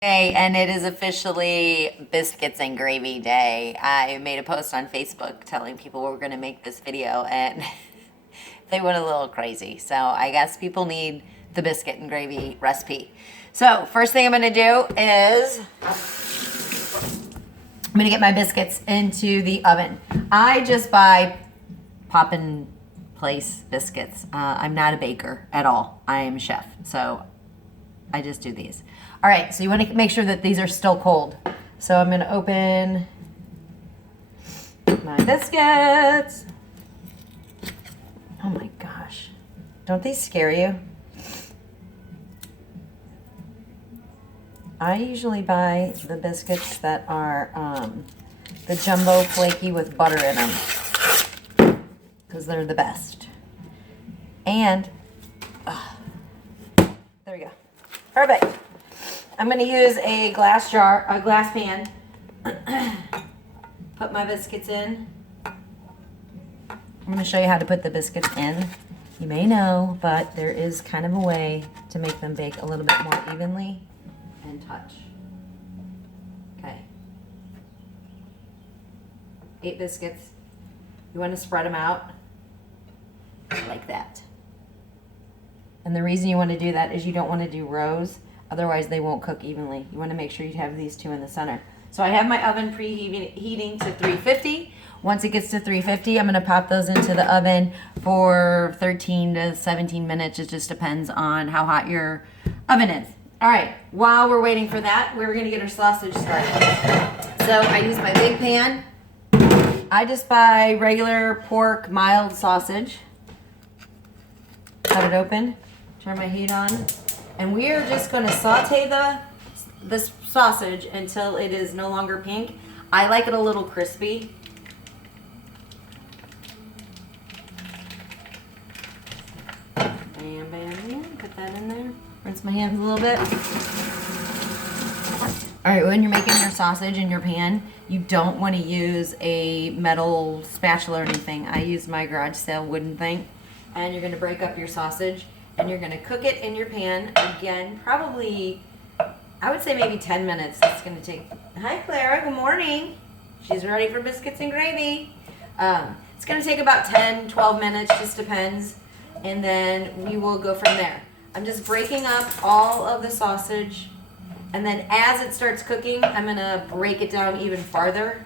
Hey, and it is officially biscuits and gravy day. I made a post on Facebook telling people we're going to make this video, and they went a little crazy. So I guess people need the biscuit and gravy recipe. So first thing I'm going to do is I'm going to get my biscuits into the oven. I just buy pop in place biscuits. I'm not a baker at all. I am a chef, so I just do these. All right, so you want to make sure that these are still cold. So I'm going to open my biscuits. Oh my gosh. Don't these scare you? I usually buy the biscuits that are the jumbo flaky with butter in them because they're the best. And there we go. Perfect. I'm going to use a glass pan. Put my biscuits in. I'm going to show you how to put the biscuits in. You may know, but there is kind of a way to make them bake a little bit more evenly and touch. Okay. 8 biscuits. You want to spread them out like that. And the reason you want to do that is you don't want to do rows. Otherwise, they won't cook evenly. You want to make sure you have these 2 in the center. So I have my oven preheating to 350. Once it gets to 350, I'm going to pop those into the oven for 13 to 17 minutes. It just depends on how hot your oven is. All right, while we're waiting for that, we're going to get our sausage started. So I use my big pan. I just buy regular pork mild sausage. Cut it open, turn my heat on. And we are just going to saute this sausage until it is no longer pink. I like it a little crispy. Bam, bam, bam. Put that in there. Rinse my hands a little bit. All right, when you're making your sausage in your pan, you don't want to use a metal spatula or anything. I use my garage sale wooden thing. And you're going to break up your sausage. And you're going to cook it in your pan again, probably, I would say maybe 10 minutes. It's going to take, hi Clara, good morning. She's ready for biscuits and gravy. It's going to take about 10, 12 minutes, just depends. And then we will go from there. I'm just breaking up all of the sausage. And then as it starts cooking, I'm going to break it down even farther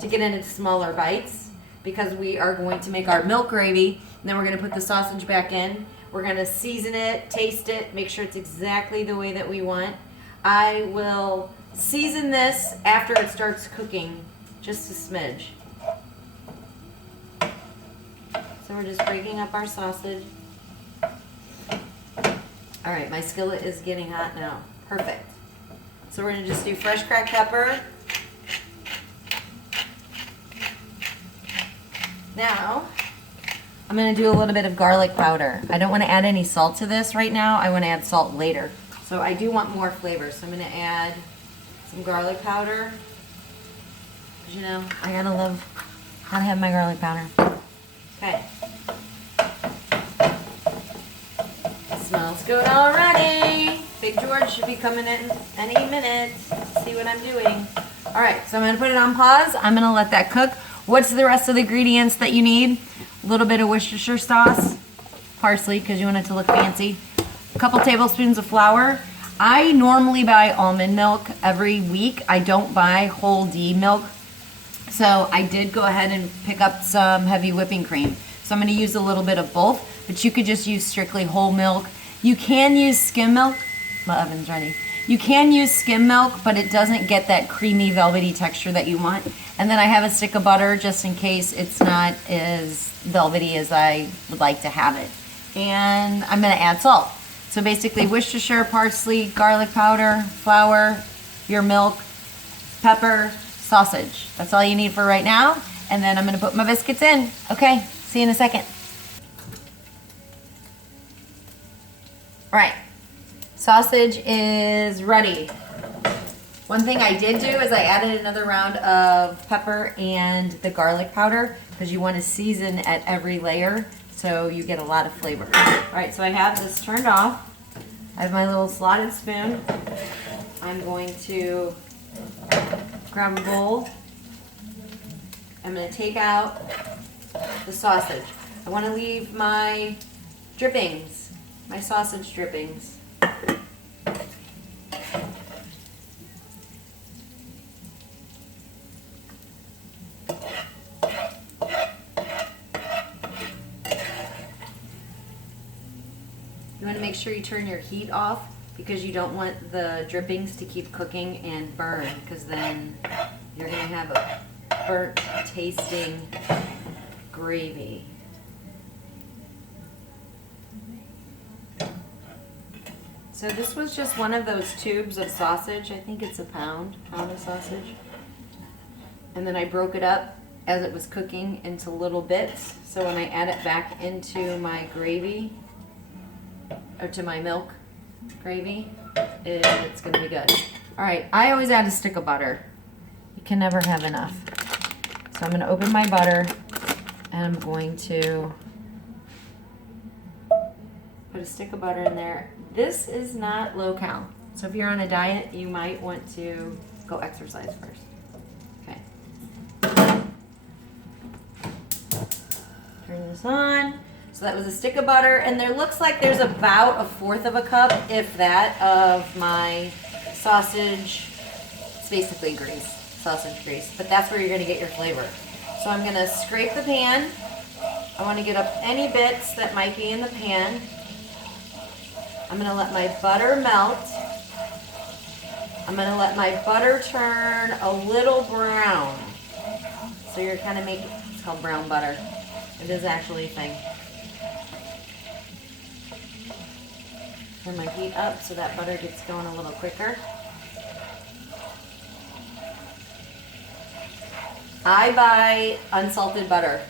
to get into smaller bites because we are going to make our milk gravy. And then we're going to put the sausage back in. We're going to season it, taste it, make sure it's exactly the way that we want. I will season this after it starts cooking, just a smidge. So we're just breaking up our sausage. All right, my skillet is getting hot now. Perfect. So we're going to just do fresh cracked pepper. Now, I'm going to do a little bit of garlic powder. I don't want to add any salt to this right now. I want to add salt later. So I do want more flavor. So I'm going to add some garlic powder. You know, I gotta have my garlic powder. Okay. Smells good already. Big George should be coming in any minute to see what I'm doing. All right, so I'm going to put it on pause. I'm going to let that cook. What's the rest of the ingredients that you need? A little bit of Worcestershire sauce, parsley because you want it to look fancy, a couple tablespoons of flour. I normally buy almond milk every week. I don't buy whole D milk. So I did go ahead and pick up some heavy whipping cream. So I'm going to use a little bit of both, but you could just use strictly whole milk. You can use skim milk. My oven's ready. You can use skim milk, but it doesn't get that creamy, velvety texture that you want. And then I have a stick of butter just in case it's not as velvety as I would like to have it. And I'm going to add salt. So basically Worcestershire, parsley, garlic powder, flour, your milk, pepper, sausage. That's all you need for right now. And then I'm going to put my biscuits in. Okay, see you in a second. All right. Sausage is ready. One thing I did do is I added another round of pepper and the garlic powder because you want to season at every layer so you get a lot of flavor. All right, so I have this turned off. I have my little slotted spoon. I I'm going to grab a bowl. I'm going to take out the sausage. I want to leave my drippings, my sausage drippings. You want to make sure you turn your heat off because you don't want the drippings to keep cooking and burn, because then you're going to have a burnt tasting gravy. So this was just one of those tubes of sausage. I think it's a pound of sausage. And then I broke it up as it was cooking into little bits. So when I add it back into my gravy, or to my milk gravy, it's gonna be good. All right, I always add a stick of butter. You can never have enough. So I'm gonna open my butter and I'm going to put a stick of butter in there. This is not low cal. So if you're on a diet, you might want to go exercise first. Okay. Turn this on. So that was a stick of butter, and there looks like there's about 1/4 of a cup, if that, of my sausage. It's basically grease, sausage grease, but that's where you're gonna get your flavor. So I'm gonna scrape the pan. I wanna get up any bits that might be in the pan. I'm gonna let my butter melt. I'm gonna let my butter turn a little brown. So you're kind of making, it's called brown butter. It is actually a thing. Turn my heat up so that butter gets going a little quicker. I buy unsalted butter.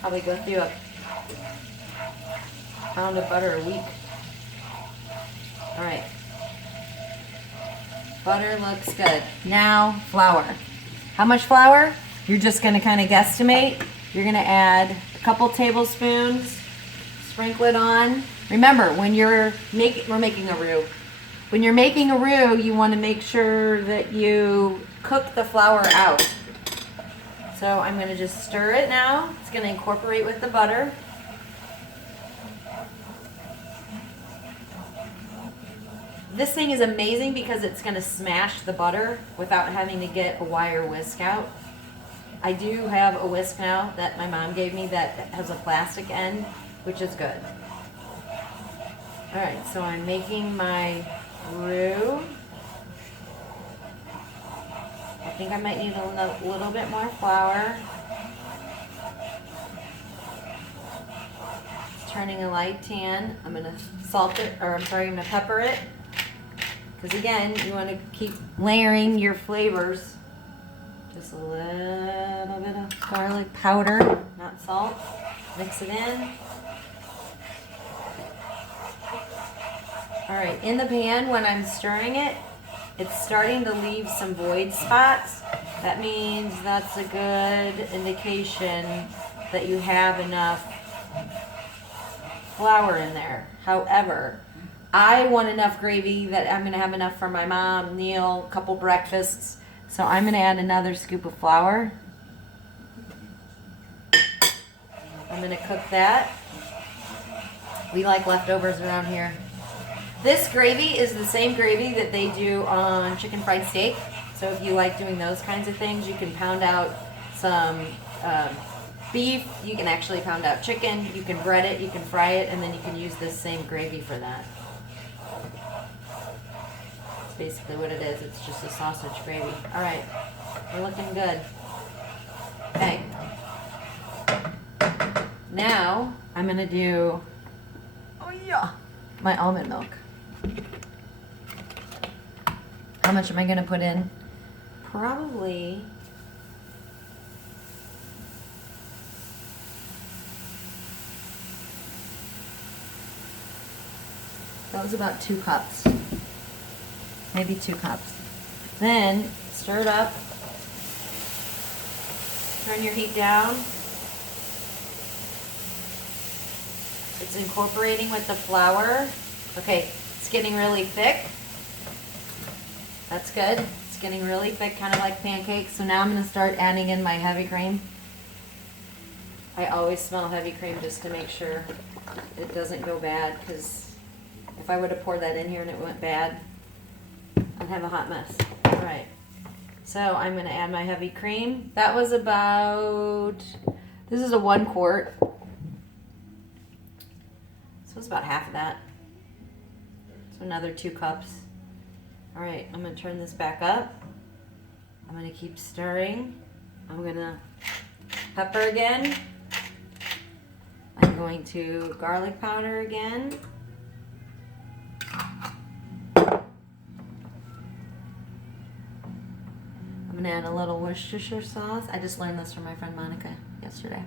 Probably go through a pound of butter a week. All right. Butter looks good. Now, flour. How much flour? You're just gonna kind of guesstimate. You're gonna add a couple tablespoons, sprinkle it on. Remember, when we're making a roux. When you're making a roux, you wanna make sure that you cook the flour out. So I'm gonna just stir it now. It's gonna incorporate with the butter. This thing is amazing because it's gonna smash the butter without having to get a wire whisk out. I do have a whisk now that my mom gave me that has a plastic end, which is good. All right, so I'm making my roux. I think I might need a little bit more flour. It's turning a light tan. I'm gonna salt it, or I'm gonna pepper it. Because again, you want to keep layering your flavors. Just a little bit of garlic powder, not salt. Mix it in. All right, in the pan, when I'm stirring it, it's starting to leave some void spots. That means that's a good indication that you have enough flour in there. However, I want enough gravy that I'm going to have enough for my mom, Neil, a couple breakfasts. So I'm going to add another scoop of flour. I'm going to cook that. We like leftovers around here. This gravy is the same gravy that they do on chicken fried steak. So if you like doing those kinds of things, you can pound out some beef. You can actually pound out chicken. You can bread it. You can fry it. And then you can use this same gravy for that. Basically what it is. It's just a sausage gravy. All right, we're looking good. Okay. Now I'm gonna do, my almond milk. How much am I gonna put in? Probably that was about 2 cups. Maybe 2 cups. Then stir it up. Turn your heat down. It's incorporating with the flour. Okay, it's getting really thick. That's good. It's getting really thick, kind of like pancakes. So now I'm going to start adding in my heavy cream. I always smell heavy cream just to make sure it doesn't go bad, because if I would have poured that in here and it went bad, I'd have a hot mess. All right. So I'm going to add my heavy cream. That was about, this is a 1 quart. So it's about half of that. So another 2 cups. All right, I'm going to turn this back up. I'm going to keep stirring. I'm going to pepper again. I'm going to garlic powder again. I'm going to add a little Worcestershire sauce. I just learned this from my friend Monica yesterday.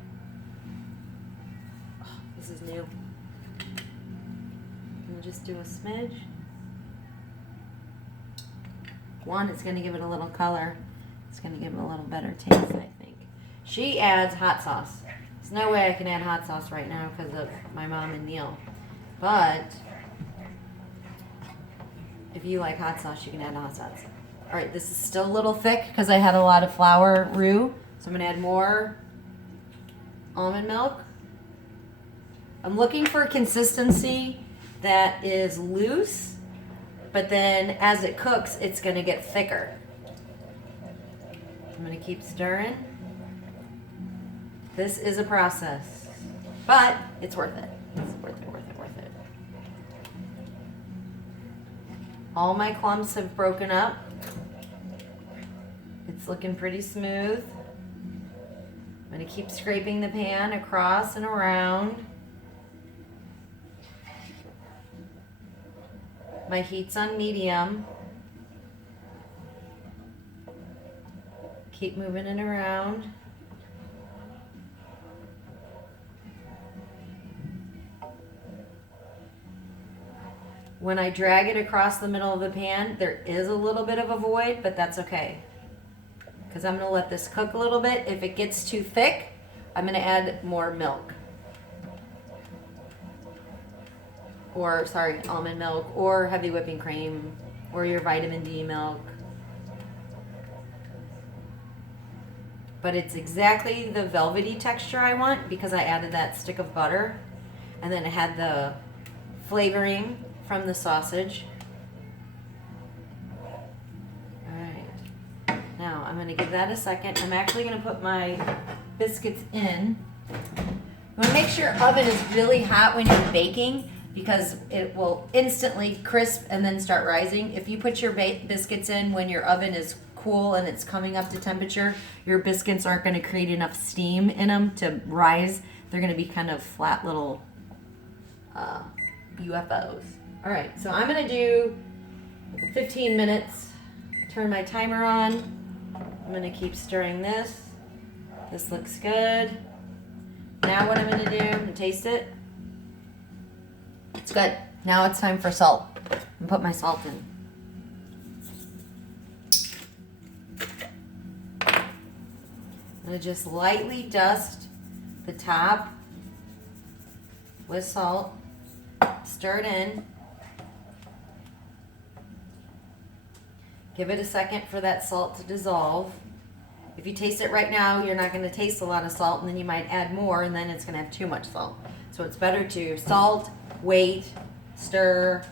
Oh, this is new. I'm going to just do a smidge. One, it's going to give it a little color. It's going to give it a little better taste, I think. She adds hot sauce. There's no way I can add hot sauce right now because of my mom and Neil. But if you like hot sauce, you can add hot sauce. All right, this is still a little thick because I had a lot of flour roux. So I'm going to add more almond milk. I'm looking for a consistency that is loose, but then as it cooks, it's going to get thicker. I'm going to keep stirring. This is a process, but it's worth it. It's worth it, worth it, worth it. All my clumps have broken up. It's looking pretty smooth. I'm going to keep scraping the pan across and around. My heat's on medium. Keep moving it around. When I drag it across the middle of the pan, there is a little bit of a void, but that's okay. Because I'm going to let this cook a little bit. If it gets too thick, I'm going to add more milk. Or, sorry, almond milk, or heavy whipping cream, or your vitamin D milk. But it's exactly the velvety texture I want because I added that stick of butter. And then it had the flavoring from the sausage. Alright. Now, I'm going to give that a second. I'm actually going to put my biscuits in. You want to make sure your oven is really hot when you're baking, because it will instantly crisp and then start rising. If you put your biscuits in when your oven is cool and it's coming up to temperature, your biscuits aren't going to create enough steam in them to rise. They're going to be kind of flat little UFOs. All right, so I'm going to do 15 minutes. Turn my timer on. I'm going to keep stirring this. This looks good. Now what I'm going to do, I'm going to taste it. It's good. Now it's time for salt. And put my salt in. I'm going to just lightly dust the top with salt. Stir it in. Give it a second for that salt to dissolve. If you taste it right now, you're not going to taste a lot of salt, and then you might add more, and then it's going to have too much salt. So it's better to salt, wait, stir.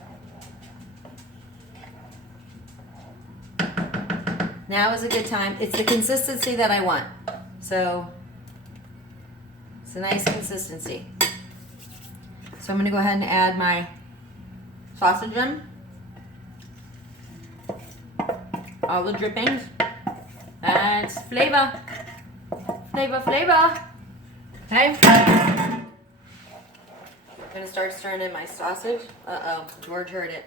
Now is a good time. It's the consistency that I want. So it's a nice consistency. So I'm going to go ahead and add my sausage in. All the drippings. That's flavor. Flavor, flavor. Okay. I'm going to start stirring in my sausage. Uh-oh, George heard it.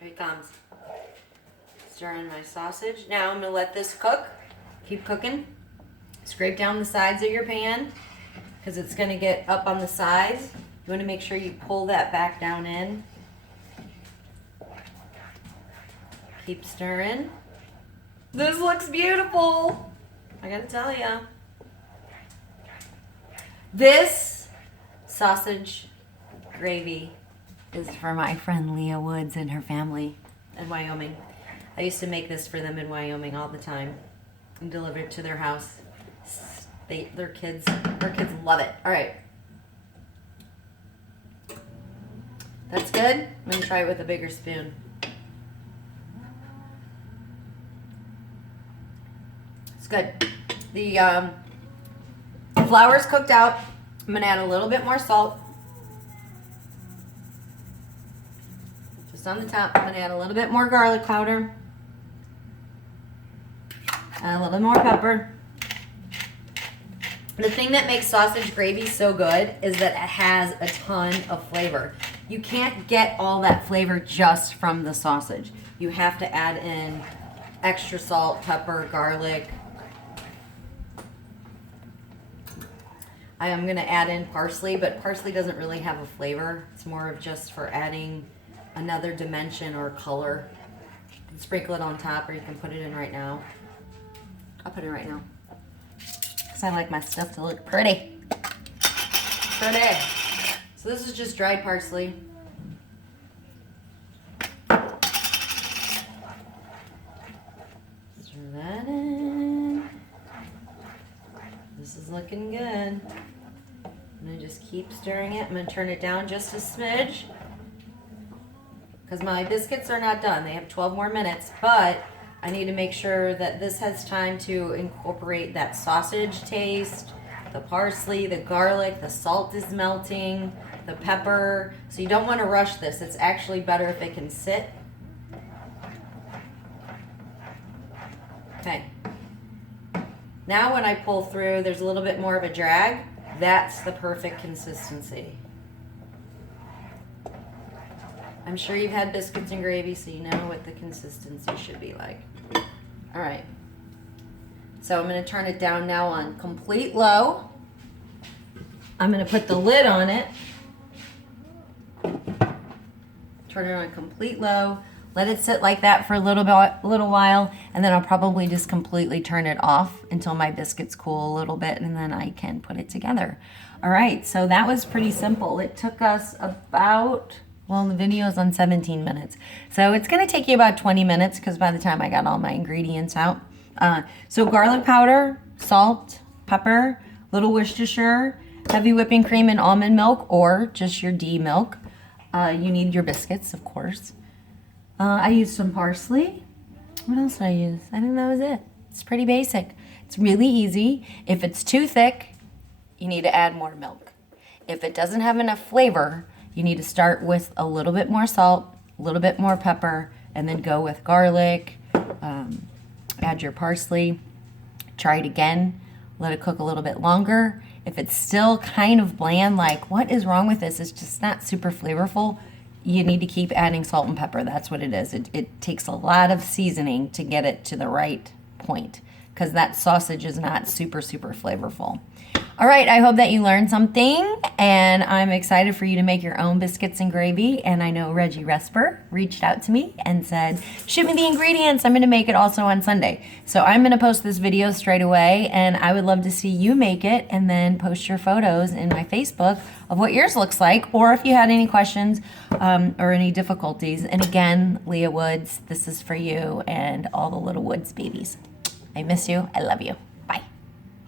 Here he comes. Stirring my sausage. Now I'm going to let this cook. Keep cooking. Scrape down the sides of your pan because it's going to get up on the sides. You want to make sure you pull that back down in. Keep stirring. This looks beautiful. I got to tell you. This sausage gravy is for my friend Leah Woods and her family in Wyoming. I used to make this for them in Wyoming all the time and deliver it to their house. Their kids love it. All right. That's good. I'm going to try it with a bigger spoon. It's good. The flour's cooked out. I'm going to add a little bit more salt. Just on the top. I'm going to add a little bit more garlic powder. And a little bit more pepper. The thing that makes sausage gravy so good is that it has a ton of flavor. You can't get all that flavor just from the sausage. You have to add in extra salt, pepper, garlic. I am going to add in parsley, but parsley doesn't really have a flavor. It's more of just for adding another dimension or color. You can sprinkle it on top, or you can put it in right now. I'll put it right now, because I like my stuff to look pretty. Pretty. So this is just dried parsley. Throw that in. This is looking good. I'm going to just keep stirring it. I'm going to turn it down just a smidge, because my biscuits are not done. They have 12 more minutes, but I need to make sure that this has time to incorporate that sausage taste, the parsley, the garlic, the salt is melting, the pepper. So you don't want to rush this. It's actually better if it can sit. Okay. Now when I pull through, there's a little bit more of a drag. That's the perfect consistency. I'm sure you've had biscuits and gravy, so you know what the consistency should be like. All right. So I'm going to turn it down now on complete low. I'm going to put the lid on it. Turn it on complete low. Let it sit like that for a little while, and then I'll probably just completely turn it off until my biscuits cool a little bit, and then I can put it together. All right, so that was pretty simple. It took us about, well, the video is on 17 minutes. So it's going to take you about 20 minutes, because by the time I got all my ingredients out. So garlic powder, salt, pepper, little Worcestershire, heavy whipping cream and almond milk, or just your D milk. You need your biscuits, of course. I used some parsley. What else did I use? I think that was it. It's pretty basic. It's really easy. If it's too thick, you need to add more milk. If it doesn't have enough flavor, you need to start with a little bit more salt, a little bit more pepper, and then go with garlic. Add your parsley. Try it again. Let it cook a little bit longer. If it's still kind of bland, like, what is wrong with this? It's just not super flavorful. You need to keep adding salt and pepper. That's what it is. It takes a lot of seasoning to get it to the right point, because that sausage is not super, super flavorful. All right, I hope that you learned something, and I'm excited for you to make your own biscuits and gravy. And I know Reggie Resper reached out to me and said, shoot me the ingredients. I'm going to make it also on Sunday. So I'm going to post this video straight away, and I would love to see you make it and then post your photos in my Facebook of what yours looks like, or if you had any questions or any difficulties. And again, Leah Woods, this is for you and all the little Woods babies. I miss you. I love you.